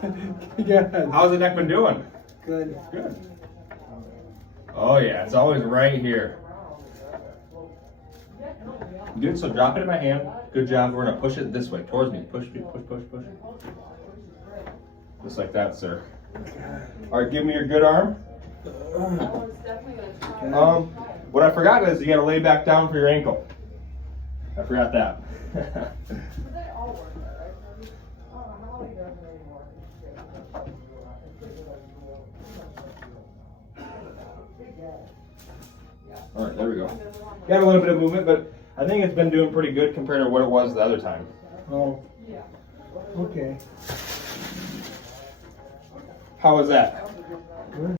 Good. How's the neck been doing? Good. Good. Oh yeah, it's always right here. Good, so drop it in my hand. Good job. We're gonna push it this way, towards me. Push, push, push, push. Just like that, sir. All right, give me your good arm. What I forgot is you gotta lay back down for your ankle. I forgot that. All right, there we go. Got a little bit of movement, but I think it's been doing pretty good compared to what it was the other time. Oh. Okay. How was that?